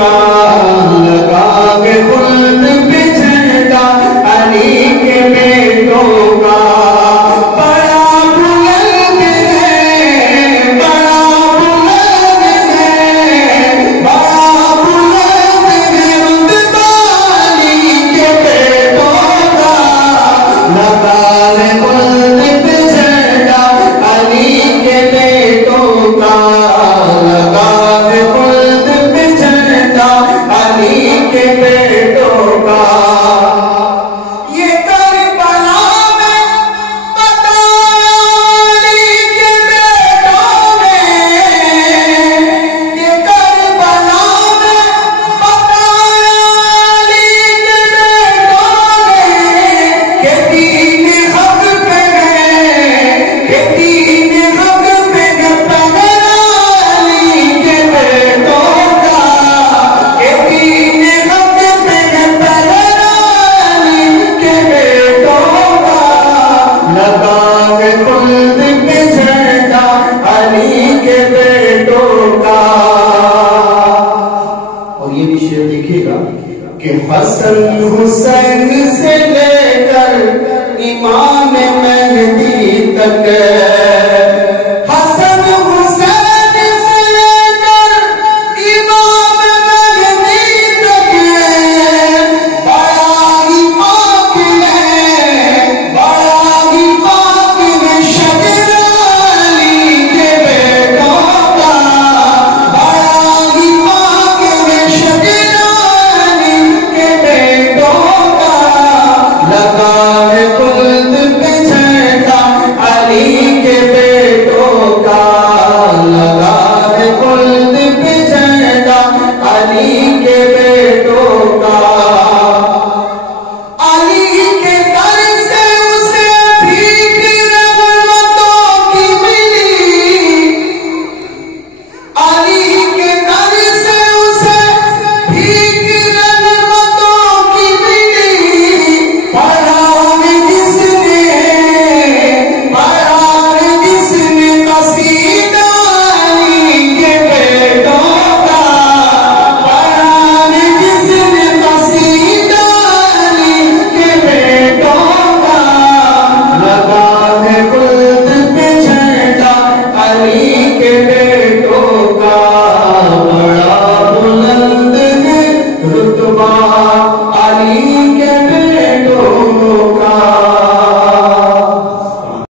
کا لگا کے خلد پہ جھنڈا علی کے بیٹوں کا بڑا بلند ہے بڑا بلند ہے بڑا بلند ہے رتبہ علی کے بیٹوں کا لگا کے خلد پہ جھنڈا علی کے بیٹوں کا لگا کے خلد پہ جھنڈا علی کے بیٹوں کا یہ کربلا میں بتایا علی کے بیٹوں نے یہ کربلا میں بتایا علی کے بیٹوں نے کہ دین حق پہ گئے کہ دین حق پہ گئے پگڑا علی کے بیٹوں کا کہ دین حق پہ گئے پگڑا علی کے بیٹوں کا لگا کے خلد پہ جھنڈا علی کے بیٹوں کا اور یہ بھی شعر دیکھیے گا کہ حسن حسین سے لے کر امام مہدی تک